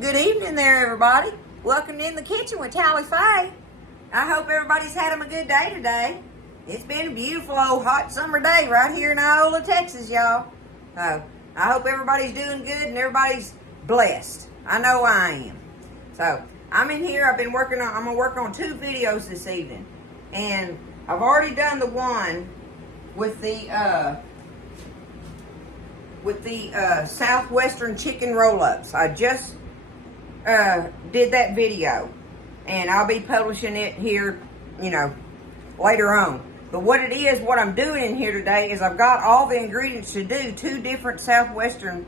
Good evening there, everybody. Welcome in the kitchen with Tally Faye. I hope everybody's had a good day today. It's been a beautiful old hot summer day right here in Iola, Texas, y'all. So I hope everybody's doing good and everybody's blessed. I know I am. So I'm in here. I'm gonna work on 2 videos this evening, and I've already done the one with the Southwestern chicken roll-ups. I just did that video, and I'll be publishing it here, later on. But what I'm doing in here today is I've got all the ingredients to do 2 different Southwestern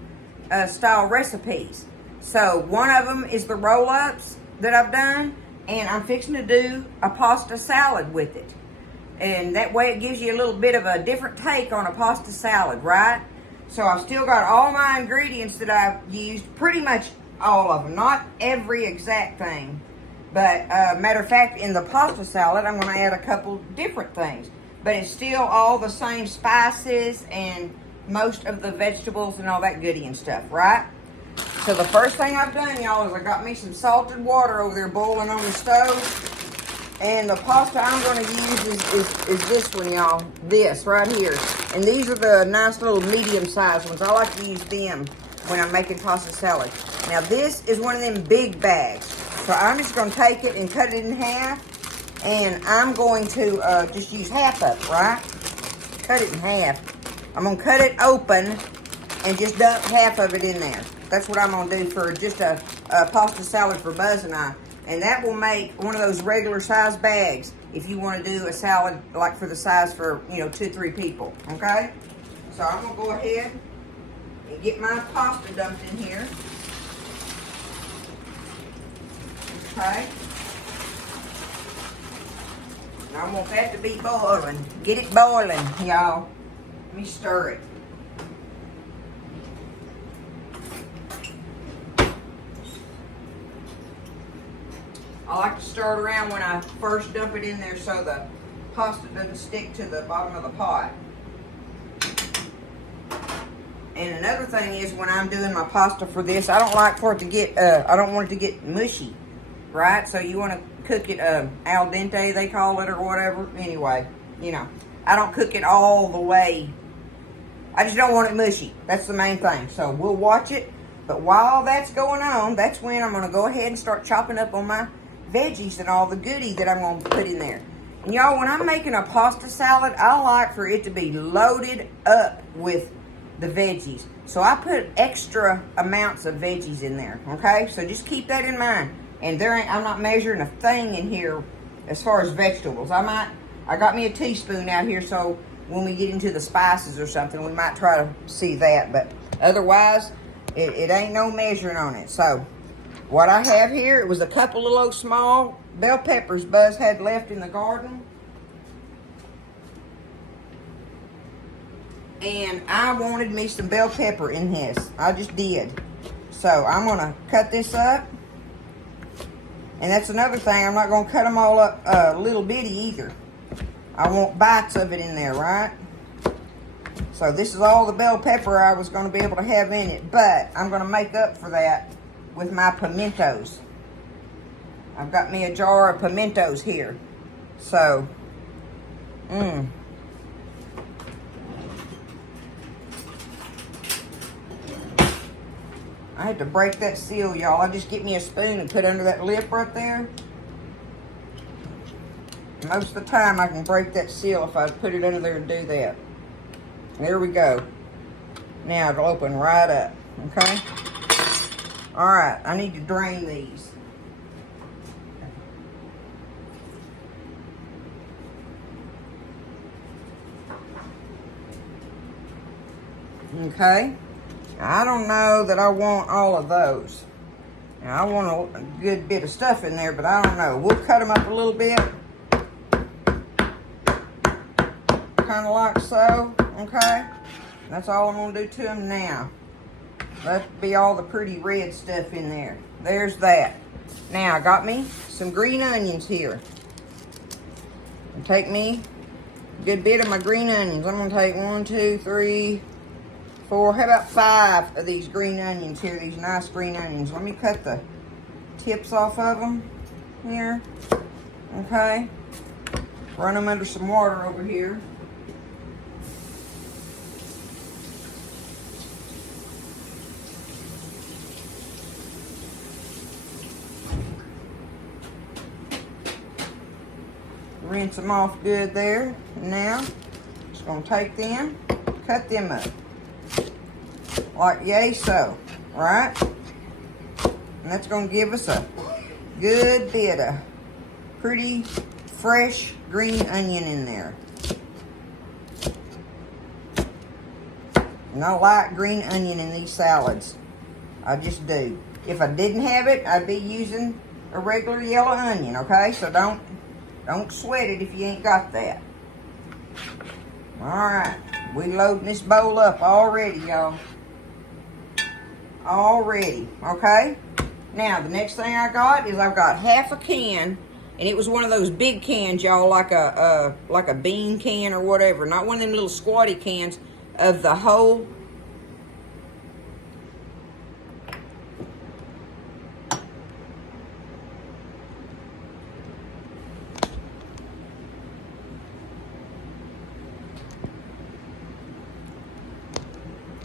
style recipes. So one of them is the roll-ups that I've done, and I'm fixing to do a pasta salad with it. And that way it gives you a little bit of a different take on a pasta salad, right? So I've still got all my ingredients that I've used, pretty much all of them, not every exact thing. But matter of fact, in the pasta salad, I'm going to add a couple different things. But it's still all the same spices and most of the vegetables and all that goody and stuff, right? So the first thing I've done, y'all, is I got me some salted water over there boiling on the stove. And the pasta I'm going to use is this one, y'all. This right here. And these are the nice little medium-sized ones. I like to use them when I'm making pasta salad. Now this is one of them big bags. So I'm just going to take it and cut it in half. And I'm going to just use half of it, right? Cut it in half. I'm going to cut it open and just dump half of it in there. That's what I'm going to do for just a pasta salad for Buzz and I. And that will make one of those regular size bags if you want to do a salad like for the size for, 2-3 people, okay? So I'm going to go ahead and get my pasta dumped in here. Okay. And I want that to be boiling. Get it boiling, y'all. Let me stir it. I like to stir it around when I first dump it in there so the pasta doesn't stick to the bottom of the pot. And another thing is when I'm doing my pasta for this, I don't like for it to get, I don't want it to get mushy, right? So you want to cook it al dente, they call it, or whatever. Anyway, I don't cook it all the way. I just don't want it mushy. That's the main thing. So we'll watch it. But while that's going on, that's when I'm going to go ahead and start chopping up on my veggies and all the goodies that I'm going to put in there. And y'all, when I'm making a pasta salad, I like for it to be loaded up with the veggies. So I put extra amounts of veggies in there, okay? So just keep that in mind. And I'm not measuring a thing in here as far as vegetables. I got me a teaspoon out here, so when we get into the spices or something, we might try to see that. But otherwise, it ain't no measuring on it. So what I have here, it was a couple of little small bell peppers Buzz had left in the garden. And I wanted me some bell pepper in this. I just did. So I'm going to cut this up. And that's another thing. I'm not going to cut them all up little bitty either. I want bites of it in there, right? So this is all the bell pepper I was going to be able to have in it. But I'm going to make up for that with my pimentos. I've got me a jar of pimentos here. So, I had to break that seal, y'all. I just get me a spoon and put under that lip right there. Most of the time I can break that seal if I put it under there and do that. There we go. Now it'll open right up, okay? All right, I need to drain these. Okay. I don't know that I want all of those. Now, I want a good bit of stuff in there, but I don't know. We'll cut them up a little bit. Kind of like so, okay? That's all I'm going to do to them now. Let be all the pretty red stuff in there. There's that. Now, I got me some green onions here. And take me a good bit of my green onions. I'm going to take 1, 2, 3, 4, how about 5 of these green onions here, these nice green onions. Let me cut the tips off of them here. Okay. Run them under some water over here. Rinse them off good there. Now, just gonna take them, cut them up. Like yay so, right? And that's gonna give us a good bit of pretty fresh green onion in there. And I like green onion in these salads. I just do. If I didn't have it, I'd be using a regular yellow onion, okay? So don't sweat it if you ain't got that. Alright, we loading this bowl up already, y'all. Already, okay? Now, the next thing I got is I've got half a can, and it was one of those big cans, y'all, like a bean can or whatever. Not one of them little squatty cans of the whole.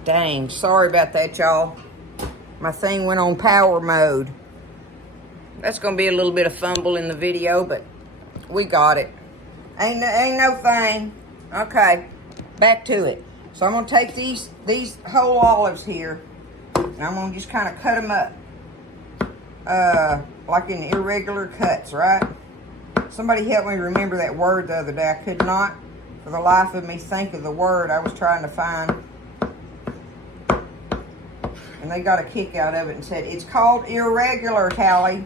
Dang, sorry about that, y'all. My thing went on power mode. That's going to be a little bit of fumble in the video, but we got it. Ain't no thing. Okay, back to it. So I'm going to take these whole olives here, and I'm going to just kind of cut them up. Like in irregular cuts, right? Somebody helped me remember that word the other day. I could not, for the life of me, think of the word I was trying to find. And they got a kick out of it and said, it's called irregular, Callie.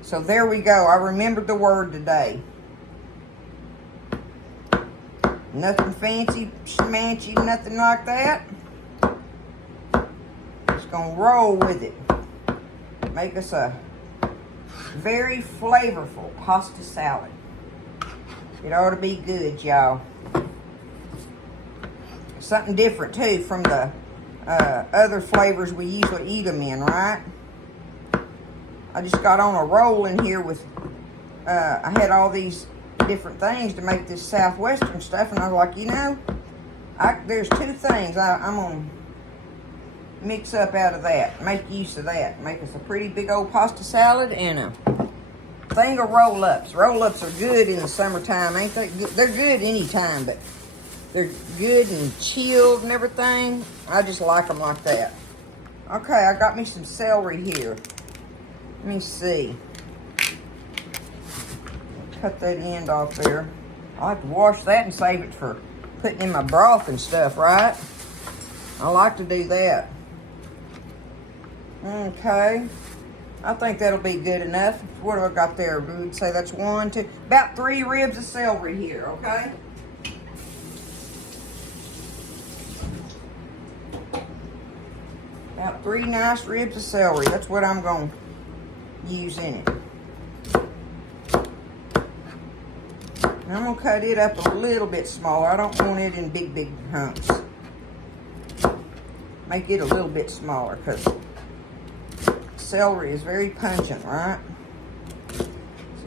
So there we go. I remembered the word today. Nothing fancy, schmancy, nothing like that. Just gonna roll with it. Make us a very flavorful pasta salad. It ought to be good, y'all. Something different, too, from the other flavors we usually eat them in, right? I just got on a roll in here with, I had all these different things to make this Southwestern stuff, and I was like, you know, there's 2 things I'm going to mix up out of that, make use of that, make us a pretty big old pasta salad and a thing of roll-ups. Roll-ups are good in the summertime, ain't they? They're good anytime, but they're good and chilled and everything. I just like them like that. Okay, I got me some celery here. Let me see. Cut that end off there. I like to wash that and save it for putting in my broth and stuff, right? I like to do that. Okay. I think that'll be good enough. What do I got there? We'd say that's 1, 2, about 3 ribs of celery here, okay? About 3 nice ribs of celery. That's what I'm going to use in it. And I'm going to cut it up a little bit smaller. I don't want it in big hunks. Make it a little bit smaller because celery is very pungent, right? So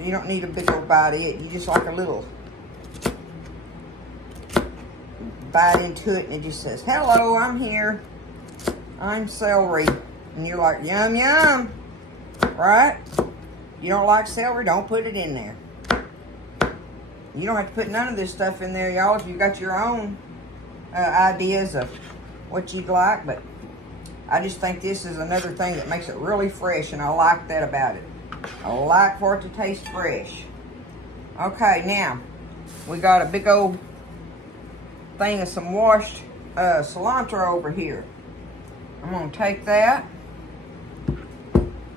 you don't need a big old bite of it. You just like a little bite into it and it just says, hello, I'm here. I'm celery. And you're like, yum, yum. Right? You don't like celery? Don't put it in there. You don't have to put none of this stuff in there, y'all, if you've got your own ideas of what you'd like. But I just think this is another thing that makes it really fresh, and I like that about it. I like for it to taste fresh. Okay, now, we got a big old thing of some washed cilantro over here. I'm going to take that.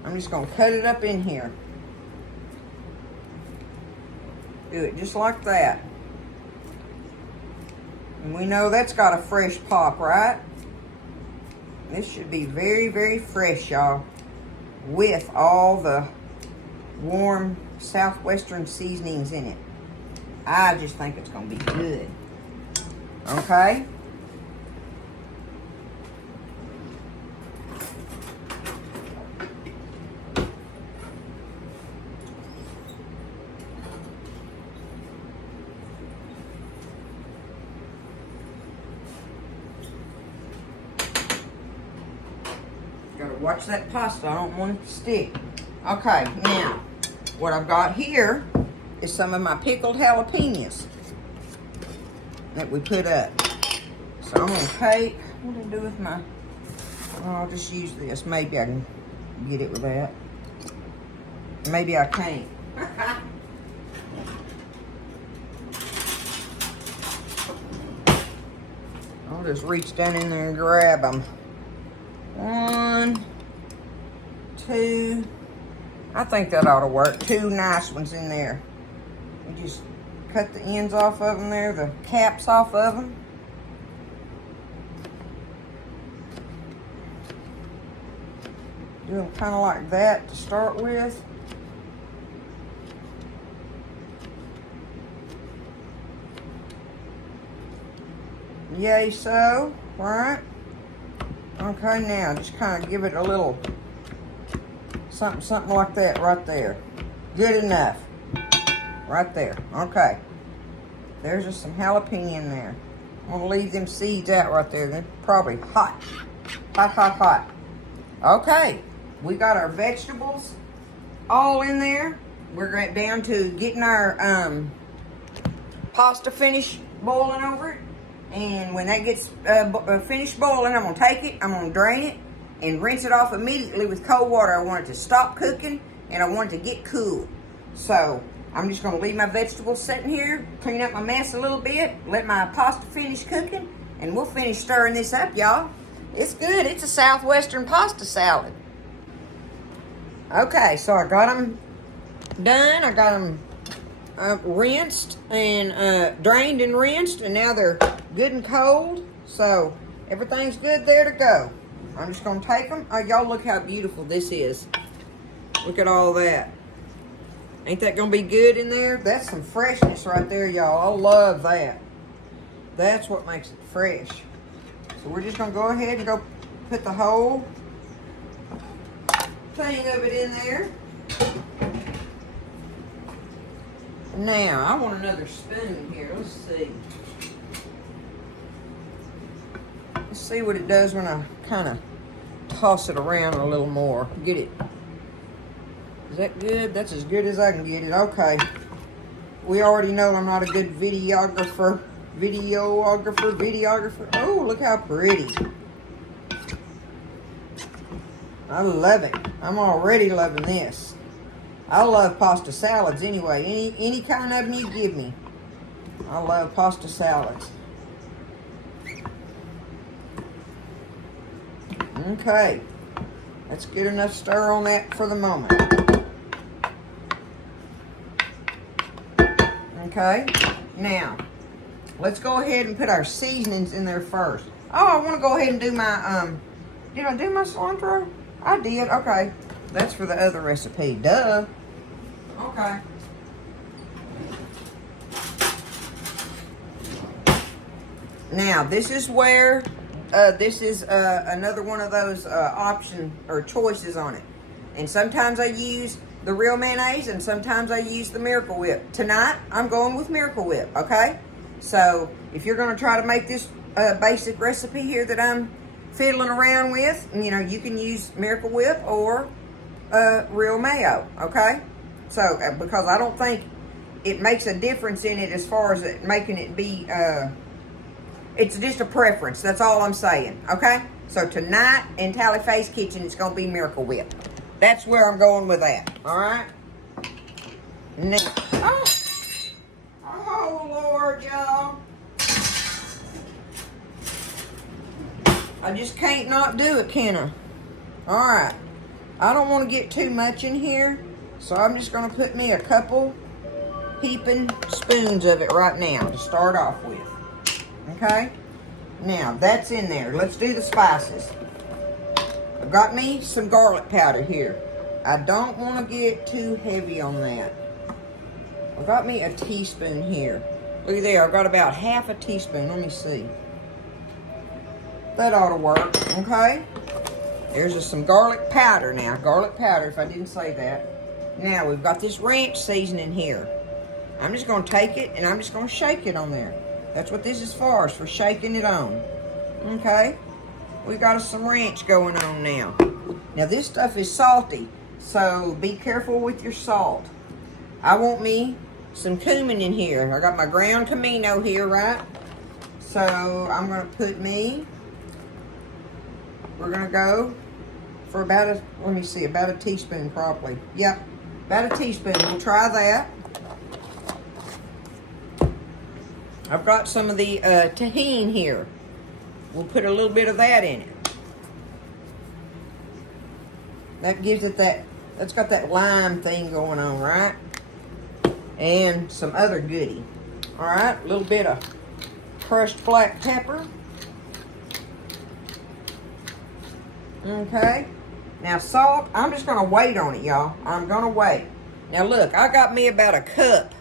I'm just going to cut it up in here. Do it just like that. And we know that's got a fresh pop, right? This should be very, very fresh, y'all. With all the warm Southwestern seasonings in it. I just think it's going to be good. Okay? Gotta watch that pasta. I don't want it to stick. Okay, now, what I've got here is some of my pickled jalapenos that we put up. So I'm gonna take, what do I do with my, oh, I'll just use this. Maybe I can get it with that. Maybe I can't. I'll just reach down in there and grab them. 1, 2, I think that ought to work. 2 nice ones in there. You just cut the ends off of them there, the caps off of them. Do them kind of like that to start with. Yay, so, right? Okay, now just kind of give it a little something like that right there. Good enough. Right there. Okay. There's just some jalapeno in there. I'm gonna leave them seeds out right there. They're probably hot. Hot, hot, hot. Okay. We got our vegetables all in there. We're down to getting our pasta finished boiling over it. And when that gets finished boiling, I'm going to take it, I'm going to drain it, and rinse it off immediately with cold water. I want it to stop cooking, and I want it to get cool. So, I'm just going to leave my vegetables sitting here, clean up my mess a little bit, let my pasta finish cooking, and we'll finish stirring this up, y'all. It's good. It's a southwestern pasta salad. Okay, so I got them done. I got them rinsed and drained and rinsed, and now they're good and cold, so everything's good there to go. I'm just gonna take them. Oh, y'all look how beautiful this is. Look at all that. Ain't that gonna be good in there? That's some freshness right there, y'all. I love that. That's what makes it fresh. So we're just gonna go ahead and go put the whole thing of it in there. Now, I want another spoon here. Let's see. Let's see what it does when I kind of toss it around a little more. Get it. Is that good? That's as good as I can get it. Okay. We already know I'm not a good videographer. Oh, look how pretty. I love it. I'm already loving this. I love pasta salads anyway. Any kind of them you give me. I love pasta salads. Okay. That's good enough stir on that for the moment. Okay. Now, let's go ahead and put our seasonings in there first. Oh, I want to go ahead and do my, did I do my cilantro? I did. Okay. That's for the other recipe. Duh. Okay. Now, this is where, this is another one of those option or choices on it. And sometimes I use the real mayonnaise and sometimes I use the Miracle Whip. Tonight, I'm going with Miracle Whip, okay? So, if you're going to try to make this basic recipe here that I'm fiddling around with, you know, you can use Miracle Whip or real mayo, okay? So, because I don't think it makes a difference in it as far as it making it be, it's just a preference. That's all I'm saying, okay? So, tonight in Tally Faye's kitchen, it's going to be Miracle Whip. That's where I'm going with that, all right? Now, oh, Lord, y'all. I just can't not do it, can I? All right. I don't want to get too much in here. So I'm just going to put me a couple heaping spoons of it right now to start off with. Okay? Now, that's in there. Let's do the spices. I've got me some garlic powder here. I don't want to get too heavy on that. I've got me a teaspoon here. Look at there. I've got about half a teaspoon. Let me see. That ought to work. Okay? There's just some garlic powder now. Garlic powder, if I didn't say that. Now, we've got this ranch seasoning here. I'm just going to take it and I'm just going to shake it on there. That's what this is for shaking it on. Okay? We've got some ranch going on now. Now this stuff is salty, so be careful with your salt. I want me some cumin in here. I got my ground Camino here, right? So I'm gonna put we're gonna go for about about a teaspoon probably. Yep, about a teaspoon. We'll try that. I've got some of the tahini here. We'll put a little bit of that in it. That gives it that's got that lime thing going on, right? And some other goodie. All right, a little bit of crushed black pepper. Okay. Now salt, I'm just gonna wait on it, y'all. I'm gonna wait. Now look, I got me about a cup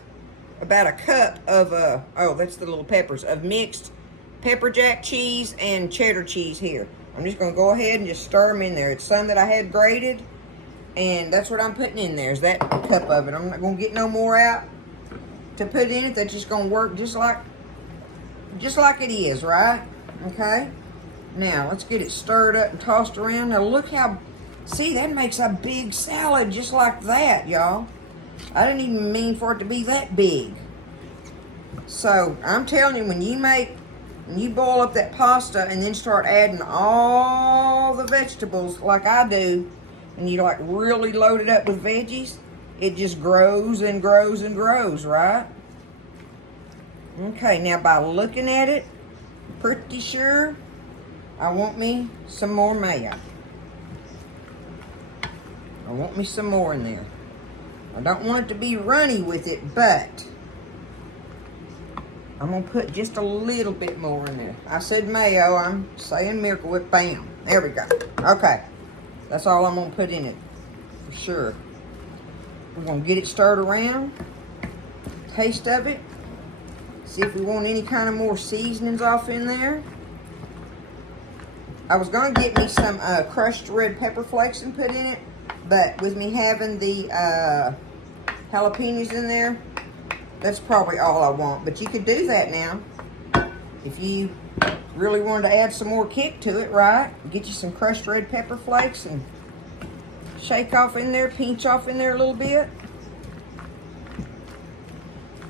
of, oh, that's the little peppers, of mixed pepper jack cheese and cheddar cheese here. I'm just gonna go ahead and just stir them in there. It's some that I had grated, and that's what I'm putting in there, is that cup of it. I'm not gonna get no more out to put in it. That's just gonna work just like it is, right? Okay. Now, let's get it stirred up and tossed around. Now, look how, see, that makes a big salad just like that, y'all. I didn't even mean for it to be that big. So, I'm telling you, when you boil up that pasta and then start adding all the vegetables like I do, and you like really load it up with veggies, it just grows and grows and grows, right? Okay, now by looking at it, pretty sure I want me some more mayo. I want me some more in there. I don't want it to be runny with it, but I'm going to put just a little bit more in there. I said mayo, I'm saying Miracle Whip. Bam. There we go. Okay. That's all I'm going to put in it, for sure. We're going to get it stirred around. Taste of it. See if we want any kind of more seasonings off in there. I was going to get me some crushed red pepper flakes and put in it, but with me having the jalapenos in there, that's probably all I want. But you could do that now if you really wanted to add some more kick to it, right? Get you some crushed red pepper flakes and shake off in there, pinch off in there a little bit.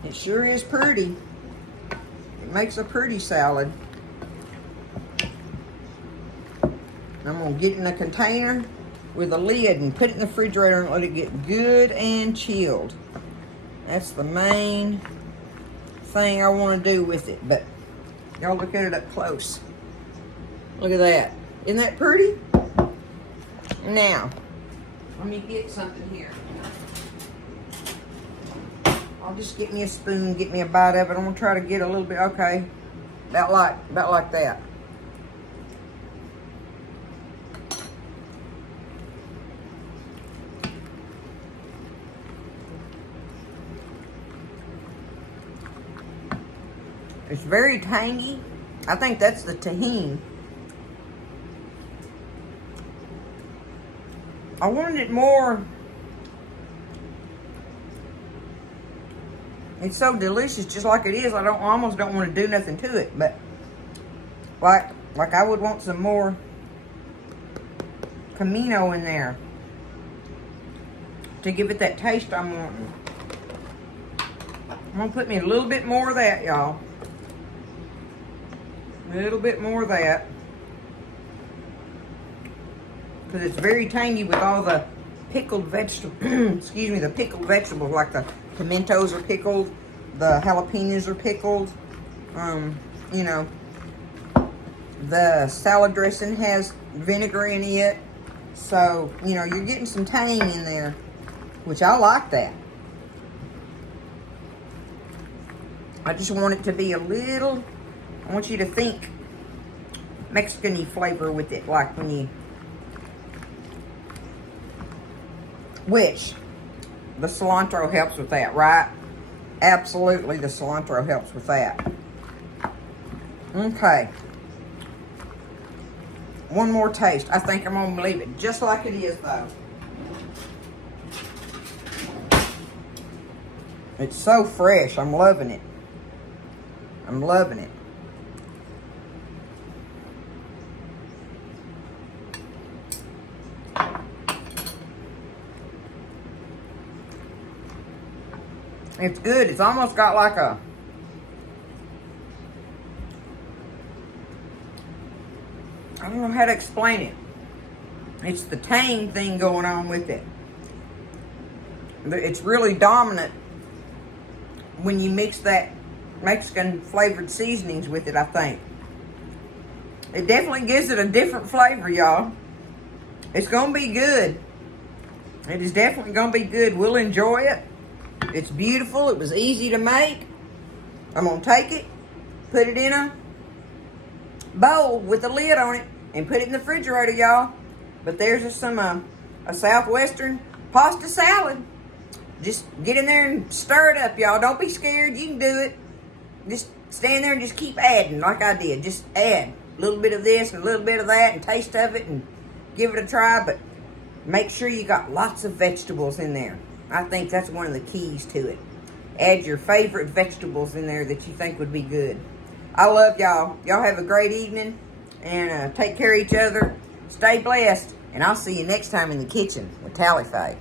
It sure is pretty. It makes a pretty salad. I'm going to get it in a container with a lid and put it in the refrigerator and let it get good and chilled. That's the main thing I want to do with it. But y'all look at it up close. Look at that. Isn't that pretty? Now, let me get something here. I'll just get me a spoon, get me a bite of it. I'm going to try to get a little bit, okay, about like that. It's very tangy. I think that's the tahini. I wanted it more. It's so delicious just like it is. I almost don't want to do nothing to it, but like I would want some more Camino in there to give it that taste I'm wanting. I'm gonna put me a little bit more of that, y'all. A little bit more of that. Because it's very tangy with all the pickled vegetables. Excuse me, the pickled vegetables, like the pimentos are pickled, the jalapenos are pickled. You know, the salad dressing has vinegar in it. So, you know, you're getting some tang in there, which I like that. I just want it to be a little, I want you to think Mexican-y flavor with it, like when you, which the cilantro helps with that, right? Absolutely, the cilantro helps with that. Okay. One more taste. I think I'm going to leave it just like it is, though. It's so fresh. I'm loving it. I'm loving it. It's good. It's almost got like a, I don't know how to explain it. It's the tang thing going on with it. It's really dominant when you mix that Mexican flavored seasonings with it, I think. It definitely gives it a different flavor, y'all. It's going to be good. It is definitely going to be good. We'll enjoy it. It's beautiful. It was easy to make. I'm going to take it, put it in a bowl with a lid on it, and put it in the refrigerator, y'all. But there's just some a Southwestern pasta salad. Just get in there and stir it up, y'all. Don't be scared. You can do it. Just stand there and just keep adding like I did. Just add a little bit of this and a little bit of that and taste of it and give it a try. But make sure you got lots of vegetables in there. I think that's one of the keys to it. Add your favorite vegetables in there that you think would be good. I love y'all. Y'all have a great evening and take care of each other. Stay blessed. And I'll see you next time in the kitchen with Tally Faye.